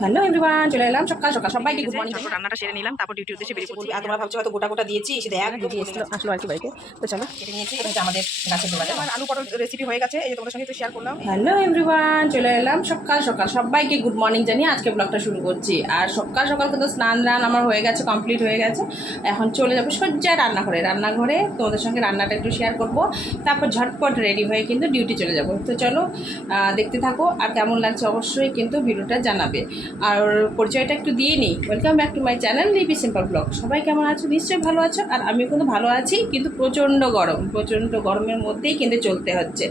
Hello everyone, চলে এলাম সকাল সকাল। সবাইকে গুড মর্নিং। তারপর রান্নাটা সেরে নিলাম, তারপর ডিউটি উদ্দেশ্যে বেরিয়ে পড়ছি। আর তোমরা ভাবছো হয়তো গোটা গোটা দিয়েছি, সেটা এক দিদি আসলো আর কি বাড়িতে, তো চলো। কেটে নিয়েছি। এটা হচ্ছে আমাদের গাছের ডোবা। আমার আলু পটল রেসিপি হয়ে গেছে, এই যে তোমাদের সঙ্গে একটু শেয়ার করলাম। হ্যালো এভরিওয়ান, চলে এলাম সকাল সকাল। সবাইকে গুড মর্নিং জানিয়ে আজকে ব্লগটা শুরু করছি। আর সকাল সকাল কিন্তু স্নান দান আমার হয়ে গেছে, কমপ্লিট হয়ে গেছে। এখন চলে যাবো সজ্জায় রান্নাঘরে তোমাদের সঙ্গে রান্নাটা একটু শেয়ার করব। তারপর ঝটপট রেডি হয়ে কিন্তু ডিউটি চলে যাব। তো চলো দেখতে থাকো, আর কেমন লাগছে অবশ্যই কিন্তু ভিডিওটা জানাবে। আর পরিচয়টা একটু দিয়ে নিই। Welcome back to my channel লিপি সিম্পল ব্লগ। সবাই কেমন আছো? নিশ্চয়ই ভালো আছো। আর আমিও কিন্তু ভালো আছি, কিন্তু প্রচণ্ড গরমের মধ্যেই কিন্তু চলতে হচ্ছে।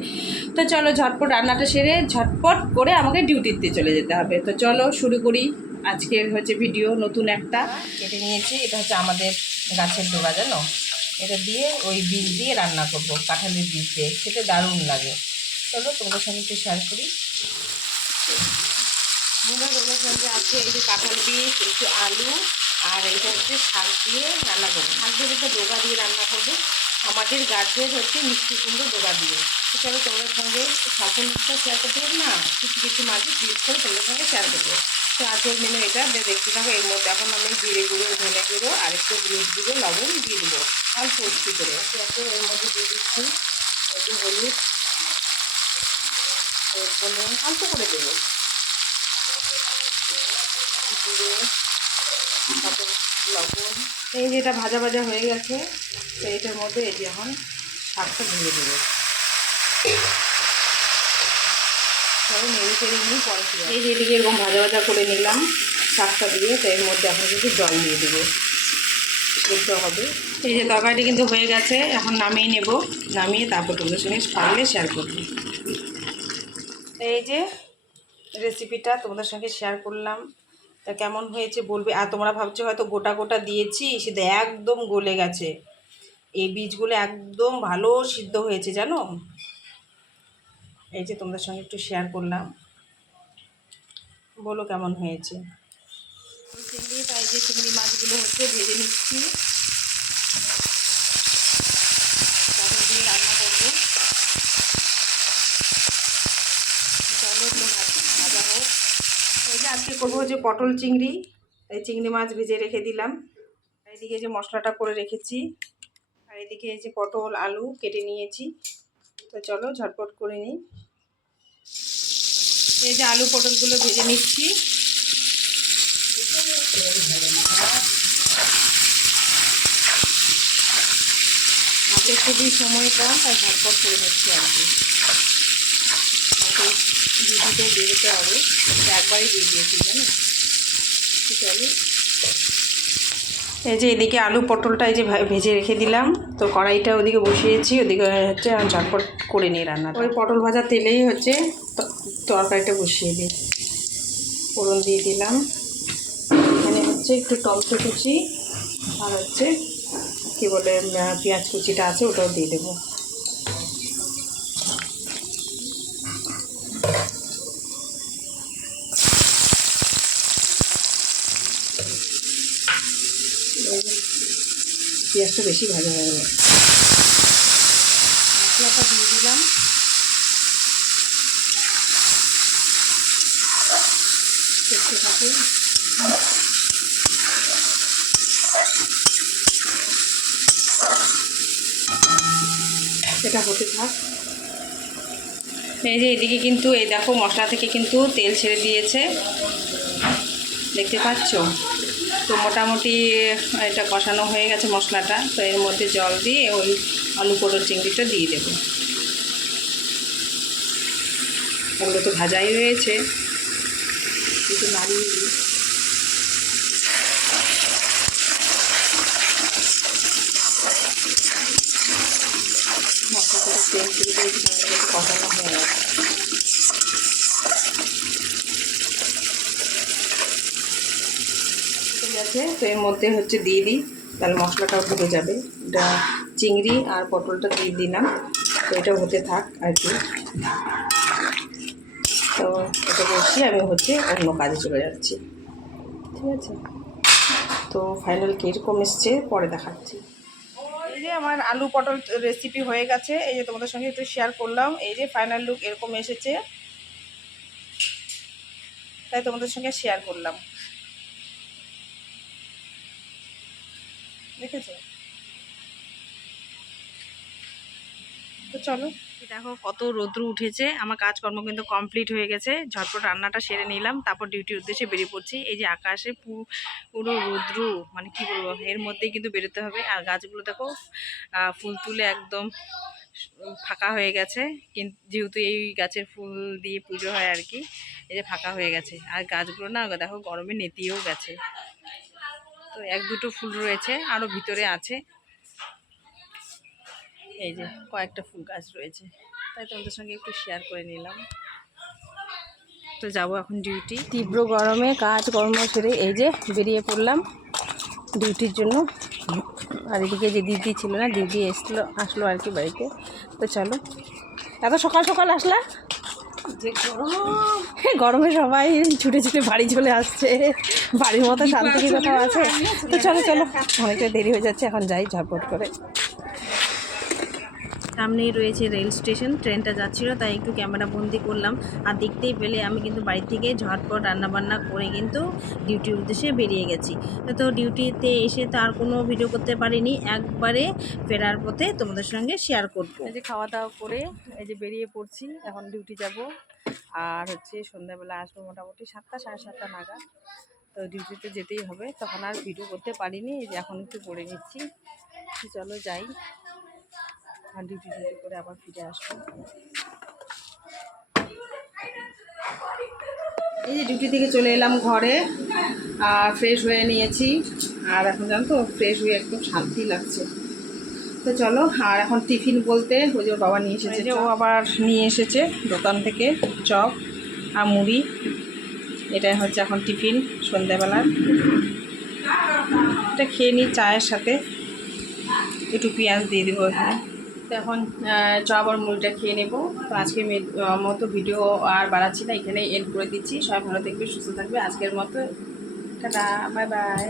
তো চলো ঝটপট রান্নাটা সেরে ঝটপট করে আমাকে ডিউটিতে চলে যেতে হবে। তো চলো শুরু করি। আজকের হচ্ছে ভিডিও নতুন একটা কেটে নিয়েছি। এটা হচ্ছে আমাদের গাছের ডোবা, জানো, এটা দিয়ে ওই বীজ দিয়ে রান্না করব, কাঁঠালের বীজ দিয়ে, খেতে দারুণ লাগে। চলো তোমাদের সঙ্গে একটু শেয়ার করি। তোমাদের সঙ্গে আছে এই যে কাঁঠাল বীজ, একটু আলু, আর এটা হচ্ছে শাক দিয়ে রান্না করবো। শাক দিয়ে হচ্ছে ডোগা দিয়ে রান্না করবো, আমাদের গাছের হচ্ছে মিষ্টি কুমড়ো ডোগা দিয়ে। তো চলো তোমাদের সঙ্গে সম্পূর্ণটা শেয়ার করতে পারবো না, কিছু কিছু মাঝে ক্লিক করে তোমাদের সঙ্গে শেয়ার করবো। তো আজকের মেনু এটা দেখতে থাকো। এর মধ্যে এখন আমি জিরে গুঁড়ো, ধনে গুঁড়ো আর একটু হলুদ গুঁড়ো, লবণ দিয়ে দেবো অল্প একটু করে। তো এর মধ্যে দিয়ে দিচ্ছি একটু হলুদ, অল্প করে দেবো জিরে, তারপর লবণ। এই যে এটা ভাজা ভাজা হয়ে গেছে, তো এইটার মধ্যে এই যে এখন শাকটা ধুয়ে দেবো। সবাই নেড়ে চেড়ে নিয়ে পরে ফিরে এই যে এদিকে এরকম ভাজা ভাজা করে নিলাম শাকটা দিয়ে। তো এর মধ্যে এখন কিন্তু জল দিয়ে দেবো, সেদ্ধ হবে। এই যে তরকারিটা কিন্তু হয়ে গেছে, এখন নামিয়ে নেব। নামিয়ে তারপর তোমাদের সঙ্গে পারলে শেয়ার করবো। এই যে রেসিপিটা তোমাদের সঙ্গে শেয়ার করলাম, তা কেমন হয়েছে বলবে। আর তোমরা ভাবছো হয়তো গোটা গোটা দিয়েছি, সেটা একদম গলে গেছে। এই বীজগুলো একদম ভালো সিদ্ধ হয়েছে, জানো। এই যে তোমাদের সঙ্গে একটু শেয়ার করলাম, বলো কেমন হয়েছে। চিংড়ি, তাই যে চিংড়ি মাছগুলো হচ্ছে ভেজে নিচ্ছি, তখন দিয়ে রান্না করবো। চলো একটু ভাজা হোক। এই যে আজকে করবো হচ্ছে পটল চিংড়ি, এই চিংড়ি মাছ ভেজে রেখে দিলাম। এদিকে যে মশলাটা করে রেখেছি, আর এদিকে এই যে পটল আলু কেটে নিয়েছি। তো চলো ঝটপট করে নিই। এই যে আলু পটলগুলো ভেজে নিচ্ছি। হাতে খুবই সময় কম, তাই ঝটপট করে নিচ্ছি আর কি। দিদিতে বেরোতে হবে, একবারই দিয়ে দিয়েছি, জানো। চলো এই যে এদিকে আলু পটলটা এই যে ভেজে রেখে দিলাম। তো কড়াইটা ওদিকে বসিয়েছি, ওদিকে হচ্ছে ঝটপট করে নিই রান্না। ওই পটল ভাজা তেলেই হচ্ছে তরকারিটা বসিয়ে দিই। ফোড়ন দিয়ে দিলাম, এখানে হচ্ছে একটু টমেটো কুচি আর হচ্ছে কী বলে পেঁয়াজ কুচিটা আছে, ওটাও দিয়ে দেবো। পেঁয়াজটা বেশি ভাজা হয়ে গেল, মশলাটা দিয়ে দিলাম। দেখতে থাকুন। এটা হতে থাক। এই যে এদিকে কিন্তু এই দেখো মশলা থেকে কিন্তু তেল ছেড়ে দিয়েছে, দেখতে পাচ্ছ। তো মোটামুটি এটা কষানো হয়ে গেছে মশলাটা। তো এর মধ্যে জল দিয়ে ওই আলু পটল চিংড়িটা দিয়ে দেবো। ওগুলো তো ভাজাই রয়েছে, একটু নাড়িয়ে দিই। মশলাটা তেল ছেড়ে দিয়ে কষানো হয়ে গেছে। ঠিক আছে, তো এর মধ্যে হচ্ছে দিয়ে দিই, তাহলে মশলাটাও ঢুকে যাবে। এটা চিংড়ি আর পটলটা দিয়ে দিলাম। তো এটা হতে থাক আর কি। তো এটা বসিয়ে আমি হচ্ছে অন্য কাজে চলে যাচ্ছি, ঠিক আছে। তো ফাইনাল কীরকম এসছে পরে দেখাচ্ছি। এই যে আমার আলু পটল রেসিপি হয়ে গেছে, এই যে তোমাদের সঙ্গে একটু শেয়ার করলাম। এই যে ফাইনাল লুক এরকম এসেছে। তাই তোমাদের সঙ্গে শেয়ার করলাম। দেখেছো? তো চলো, দেখো কত রৌদ্র উঠেছে। আমার কাজকর্ম কিন্তু কমপ্লিট হয়ে গেছে, ঝটপট রান্নাটা সেরে নিলাম, তারপর ডিউটির উদ্দেশ্যে বেরিয়ে পড়ছি। এই যে আকাশে পুরো রৌদ্র, মানে কি বলবো, এর মধ্যেই কিন্তু বেরোতে হবে। আর গাছগুলো দেখো ফুল তুলে একদম ফাঁকা হয়ে গেছে, কিন্তু যেহেতু এই গাছের ফুল দিয়ে পুজো হয় আর কি, এই যে ফাঁকা হয়ে গেছে। আর গাছগুলো না দেখো গরমে নেতিয়েও গেছে। তো এক দুটো ফুল রয়েছে, আরও ভিতরে আছে। এই যে কয়েকটা ফুল গাছ রয়েছে, তাই তোমাদের সঙ্গে একটু শেয়ার করে নিলাম। তো যাবো এখন ডিউটি। তীব্র গরমে কাজকর্ম সেরে এই যে বেরিয়ে পড়লাম ডিউটির জন্য। আর এদিকে যে দিদি ছিল না, দিদি আসলো আর কি বাড়িতে। তো চলো, এত সকাল সকাল আসলা? যে গরম, গরমে সবাই ছুটে ছুটে বাড়ি চলে আসছে, বাড়ির মতো শান্তি কি কোথাও আছে? তো চলো চলো, অনেকটা দেরি হয়ে যাচ্ছে, এখন যাই ঝটপট করে। সামনেই রয়েছে রেল স্টেশন, ট্রেনটা যাচ্ছিল, তাই একটু ক্যামেরা বন্দি করলাম। আর দেখতেই পেলে আমি কিন্তু বাড়ি থেকে ঝটপট রান্নাবান্না করে কিন্তু ডিউটির উদ্দেশ্যে বেরিয়ে গেছি। তো ডিউটিতে এসে তো আর কোনো ভিডিও করতে পারিনি, একবারে ফেরার পথে তোমাদের সঙ্গে শেয়ার করবো। এই যে খাওয়া দাওয়া করে এই যে বেরিয়ে পড়ছি, এখন ডিউটি যাব। আর হচ্ছে সন্ধ্যাবেলা আসবো মোটামুটি 7টা সাড়ে 7টা নাগাদ। তো ডিউটিতে যেতেই হবে, তখন আর ভিডিও করতে পারিনি। এই যে এখন একটু পড়ে নিচ্ছি। চলো যাই, আর ডিউটি করে আবার ফিরে আসবো। এই যে ডিউটি থেকে চলে এলাম ঘরে, আর ফ্রেশ হয়ে নিয়েছি। আর এখন জানো তো, ফ্রেশ হয়ে একদম শান্তি লাগছে। তো চলো, আর এখন টিফিন বলতে ওই যে ওর বাবা নিয়ে এসেছে, ও আবার নিয়ে এসেছে দোকান থেকে চপ আর মুড়ি। এটাই হচ্ছে এখন টিফিন সন্ধ্যাবেলার। এটা খেয়ে নিই চায়ের সাথে, একটু পেঁয়াজ দিয়ে দেবো এখানে। তো এখন চপ আর মুড়িটা খেয়ে নেবো। তো আজকে মতো ভিডিও আর বাড়াচ্ছি না, এখানে এন্ড করে দিচ্ছি। সবাই ভালো থাকবে, সুস্থ থাকবে। আজকের মতো টাটা, বাই বাই।